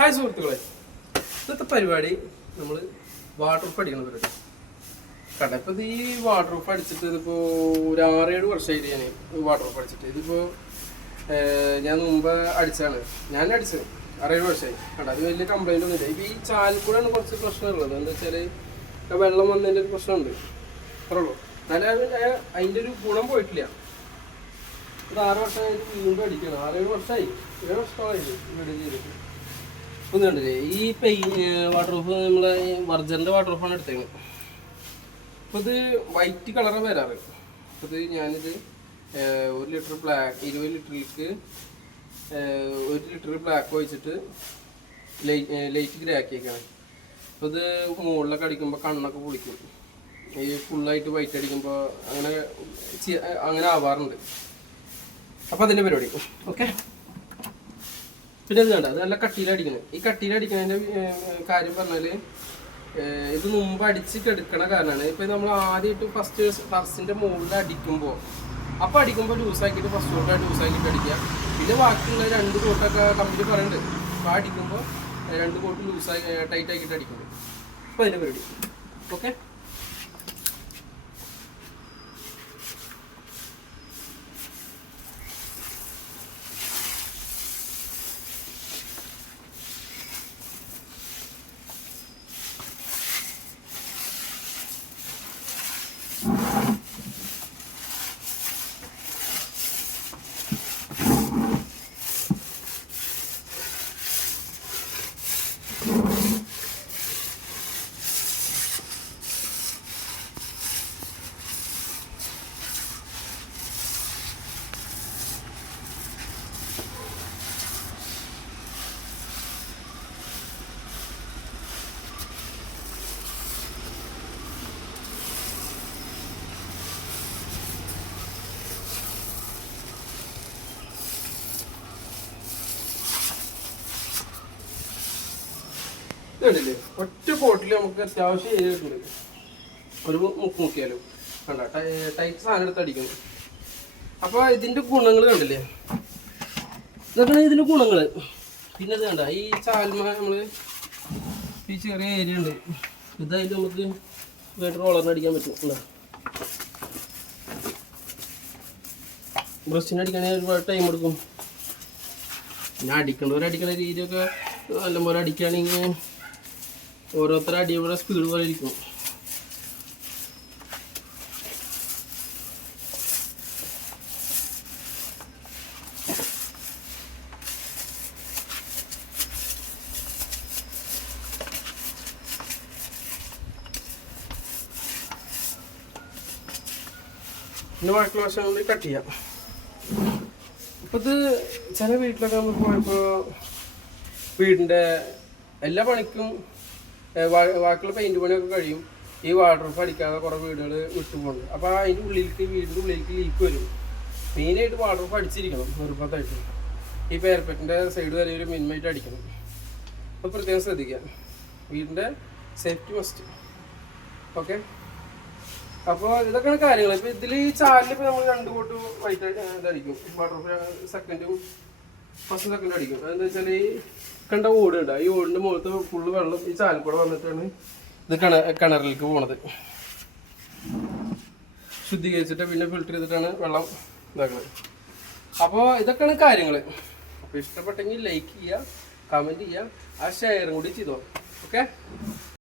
Hi സുഹൃത്തുക്കളെ, ഇന്നത്തെ പരിപാടി നമ്മൾ വാട്ടർ പ്രൂഫ് അടിക്കണം പരിപാടി കണ്ട. ഇപ്പം ഇത് ഈ വാട്ടർ പ്രൂഫ് അടിച്ചിട്ട് ഇതിപ്പോൾ ഒരു 6-7 വർഷമായിട്ട് ഞാൻ വാട്ടർ പ്രൂഫ് അടിച്ചിട്ട്. ഇതിപ്പോൾ ഞാൻ മുമ്പ് അടിച്ചതാണ്, ഞാൻ അടിച്ചത് 6-7 വർഷമായി കണ്ട. അത് വലിയ കംപ്ലൈൻ്റ് ഒന്നുമില്ല. ഇപ്പം ഈ ചാലിക്കൂടെയാണ് കുറച്ച് പ്രശ്നമുള്ളത്. എന്താ വെച്ചാൽ വെള്ളം വന്നതിൻ്റെ ഒരു പ്രശ്നമുണ്ട്, അത്രയുള്ളൂ. എന്നാലും അതിൻ്റെ ഒരു ഗുണം പോയിട്ടില്ല. ഇത് 6 വർഷമായിട്ട് വീണ്ടും അടിക്കണം. 6-7 വർഷമായി, 7 വർഷമായിട്ട് വീട് ചെയ്തിട്ട്. ഇപ്പം കണ്ടില്ലേ, ഈ വാട്ടർ പ്രൂഫ് നമ്മളെ വർജറിൻ്റെ വാട്ടർ പ്രൂഫാണ് എടുത്തേക്കുന്നത്. അപ്പോൾ ഇത് വൈറ്റ് കളറ് വരാറ്. അപ്പോൾ ഇത് ഞാനിത് 1 ലിറ്റർ ബ്ലാക്ക്, 20 ലിറ്ററിലേക്ക് 1 ലിറ്റർ ബ്ലാക്ക് ഒഴിച്ചിട്ട് ലൈറ്റ് ഗ്രേ ആക്കിയേക്കാണ്. അപ്പോൾ ഇത് മുകളിലൊക്കെ അടിക്കുമ്പോൾ കണ്ണൊക്കെ പൊളിക്കും. ഈ ഫുള്ളായിട്ട് വൈറ്റ് അടിക്കുമ്പോൾ അങ്ങനെ ആവാറുണ്ട്. അപ്പോൾ അതിൻ്റെ പരിപാടി ഓക്കെ. പിന്നെ ഇത് വേണ്ട, അത് നല്ല കട്ടിയിലടിക്കണം. ഈ കട്ടിയിലടിക്കുന്നതിൻ്റെ കാര്യം പറഞ്ഞാൽ ഇത് മുമ്പ് അടിച്ചിട്ട് എടുക്കണ കാരണമാണ്. ഇപ്പം നമ്മൾ ആദ്യമായിട്ട് ഫസ്റ്റിൻ്റെ മുകളിൽ അടിക്കുമ്പോൾ ലൂസാക്കിയിട്ട് ഫസ്റ്റ് കോട്ടായിട്ട് ലൂസാക്കിയിട്ട് അടിക്കുക. പിന്നെ ബാക്കിയുള്ള 2 കോട്ടൊക്കെ കമ്പനി പറയുന്നുണ്ട്. അപ്പോൾ അടിക്കുമ്പോൾ 2 കോട്ട് ടൈറ്റ് ആക്കിയിട്ട് അടിക്കുന്നത്. അപ്പോൾ അതിൻ്റെ പരിപാടി ഓക്കെ. ഇതല്ലേ, ഒറ്റ കോട്ടിൽ നമുക്ക് അത്യാവശ്യം ഏരിയ കിട്ടുന്നുണ്ട്. ഒരു മുക്കിയാലോ കണ്ട, ടൈറ്റ് സാധനം എടുത്ത് അടിക്കുന്നു. അപ്പോൾ ഇതിൻ്റെ ഗുണങ്ങൾ കണ്ടില്ലേ, ഇതൊക്കെയാണ് ഇതിൻ്റെ ഗുണങ്ങൾ. പിന്നെ ഇത് കണ്ട, ഈ ചാൽമ നമ്മൾ ഈ ചെറിയ ഏരിയ ഉണ്ട്, ഇതായിട്ട് നമുക്ക് വേറെ റോളറിന് അടിക്കാൻ പറ്റും. എന്താ ബ്രഷിന് അടിക്കണമെങ്കിൽ ഒരുപാട് ടൈം എടുക്കും. പിന്നെ അടിക്കണ രീതിയൊക്കെ നല്ലപോലെ അടിക്കുകയാണെങ്കിൽ ഓരോരുത്തർ അടിയുടെ സ്പീഡ് പോലെ ഇരിക്കും. പിന്നെ ബാക്കിയുള്ള വശങ്ങളിൽ കട്ട് ചെയ്യാം. അപ്പോൾ ഇത് ചില വീട്ടിലൊക്കെ നമ്മൾ പോയപ്പോൾ വീടിൻ്റെ എല്ലാ പണിക്കും ബാക്കിയുള്ള പെയിൻറ് പണിയൊക്കെ കഴിയും. ഈ വാട്ടർ പ്രൂഫ് അടിക്കാതെ കുറേ വീടുകൾ വിട്ടുപോകുന്നുണ്ട്. അപ്പോൾ അതിൻ്റെ വീടിൻ്റെ ഉള്ളിലേക്ക് ലീക്ക് വരും. മെയിനായിട്ട് വാട്ടർ പ്രൂഫ് അടിച്ചിരിക്കണം നിർബന്ധമായിട്ട്. ഈ പേരപ്പറ്റിൻ്റെ സൈഡ് വരെ ഒരു മിനിമമായിട്ട് അടിക്കണം. അപ്പോൾ പ്രത്യേകം ശ്രദ്ധിക്കുക, വീടിൻ്റെ സേഫ്റ്റി മസ്റ്റ് ഓക്കെ. അപ്പോൾ ഇതൊക്കെയാണ് കാര്യങ്ങൾ. ഇപ്പോൾ ഇതിൽ ഈ ചാലിലിപ്പോൾ നമ്മൾ 2 കോട്ട് വൈറ്റ് ഇതടിക്കും. വാട്ടർ പ്രൂഫ് ഫസ്റ്റ് സെക്കൻഡ് അടിക്കും. അതെന്താ വെച്ചാൽ ഈ കണ്ട ഓടുണ്ട്, ഈ ഓടിൻ്റെ മുഖത്ത് ഫുള്ള് വെള്ളം ഈ ചാലിക്കൂടെ വന്നിട്ടാണ് ഇത് കിണറിലേക്ക് പോണത്. ശുദ്ധീകരിച്ചിട്ട് പിന്നെ ഫിൽറ്റർ ചെയ്തിട്ടാണ് വെള്ളം ഇതാക്കുന്നത്. അപ്പോൾ ഇതൊക്കെയാണ് കാര്യങ്ങൾ. അപ്പോൾ ഇഷ്ടപ്പെട്ടെങ്കിൽ ലൈക്ക് ചെയ്യുക, കമൻറ്റ് ചെയ്യുക, ആ ഷെയറും കൂടി ചെയ്തോ ഓക്കെ.